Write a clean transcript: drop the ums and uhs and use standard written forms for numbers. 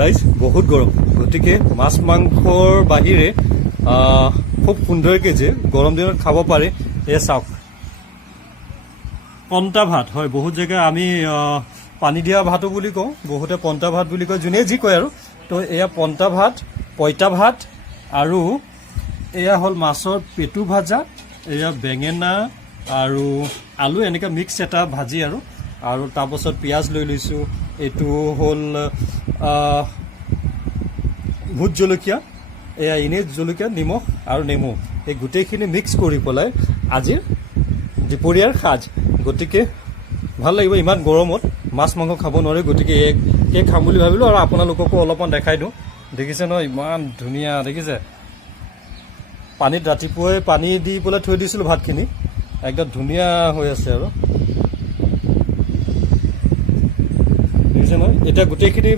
ৰাইজ বহুত গৰম, গতিকে মাছ মাংসৰ বাহিৰে খুব সুন্দৰকৈ যে গৰম দিনত খাব পাৰে। এয়া চাওক, পন্তা ভাত হয়, বহুত জেগাত আমি পানী দিয়া ভাতো বুলি কওঁ, বহুতে পন্তা ভাত বুলি কয়, যোনে যি কয় আৰু। তো এয়া পন্তা ভাত, পঁইতা ভাত, আৰু এয়া হ'ল মাছৰ পেটু ভাজা, এয়া বেঙেনা আৰু আলু এনেকৈ মিক্স এটা ভাজি আৰু তাৰপাছত পিঁয়াজ লৈ লৈছোঁ। এইটো হ'ল ভোট জলকীয়া, এয়া এনেই জলকীয়া, নিমখ আৰু নেমু, এই গোটেইখিনি মিক্স কৰি পেলাই আজিৰ দুপৰীয়াৰ সাজ। গতিকে ভাল লাগিব, ইমান গৰমত মাছ মাংস খাব নোৱাৰে, গতিকে কেক খাম বুলি ভাবিলোঁ আৰু আপোনালোককো অলপমান দেখাই দিওঁ। দেখিছে নহয়, ইমান ধুনীয়া দেখিছে। পানীত ৰাতিপুৱাই পানী দি পেলাই থৈ দিছিলোঁ ভাতখিনি, একদম ধুনীয়া হৈ আছে আৰু দেখিছে নহয়। এতিয়া গোটেইখিনি